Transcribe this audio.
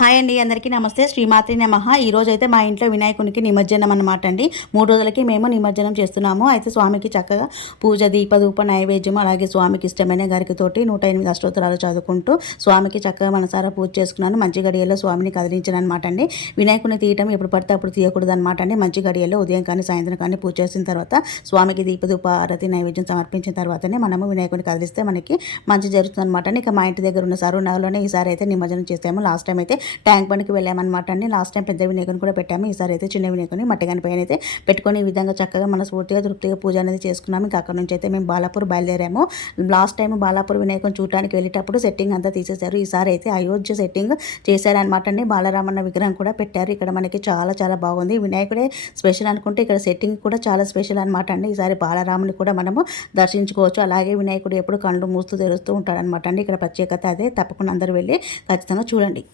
Hi అండి, అందరికీ నమస్తే. శ్రీమాత్రి నమః. ఈరోజు అయితే మా ఇంట్లో వినాయకునికి నిమజ్జనం అన్నమాట అండి. 3 రోజులకి మేము నిమజ్జనం చేస్తున్నాము. అయితే స్వామికి చక్కగా పూజ, దీపధూప నైవేద్యం, అలాగే స్వామికి ఇష్టమైన గరికతోటి 108 అష్టోత్తరాలు చదువుకుంటూ స్వామికి చక్కగా మనసారా పూజ చేసుకున్నాను. మంచి గడియల్లో స్వామిని కదిలించాను అనమాట అండి. వినాయకుని తీయటం ఎప్పుడు పడితే అప్పుడు తీయకూడదు అనమాట అండి. మంచి గడియల్లో ఉదయం కానీ సాయంత్రం కానీ పూజ చేసిన తర్వాత స్వామికి దీపధూప ఆరతి నైవేద్యం సమర్పించిన తర్వాతనే మనము వినాయకుని కదిలిస్తే మనకి మంచి జరుగుతుంది అనమాట అండి. ఇక మా ఇంటి దగ్గర ఉన్న సరునాలోనే ఈసారి అయితే నిమజ్జనం చేసాము. లాస్ట్ టైం అయితే ట్యాంక్ బండ్కి వెళ్ళామన్నమాట అండి. లాస్ట్ టైం పెద్ద వినాయకుని కూడా పెట్టాము. ఈసారి అయితే చిన్న వినాయకుని మట్టిగాని పైన అయితే పెట్టుకొని ఈ విధంగా చక్కగా మనస్ఫూర్తిగా తృప్తిగా పూజ అనేది చేసుకున్నాము. ఇంకా అక్కడ నుంచి అయితే మేము బాలాపూర్ బయలుదేరాము. లాస్ట్ టైం బాలాపూర్ వినాయకుని చూడడానికి వెళ్ళేటప్పుడు సెట్టింగ్ అంతా తీసేశారు. ఈసారి అయితే అయోధ్య సెట్టింగ్ చేశారనమాట అండి. బాలరామన్న విగ్రహం కూడా పెట్టారు. ఇక్కడ మనకి చాలా చాలా బాగుంది. వినాయకుడే స్పెషల్ అనుకుంటే ఇక్కడ సెట్టింగ్ కూడా చాలా స్పెషల్ అనమాట అండి. ఈసారి బాలరాముని కూడా మనము దర్శించుకోవచ్చు. అలాగే వినాయకుడు ఎప్పుడు కళ్ళు మూస్తూ తెరుస్తూ ఉంటాడనమాట అండి. ఇక్కడ ప్రత్యేకత అదే. తప్పకుండా అందరూ వెళ్ళి ఖచ్చితంగా చూడండి.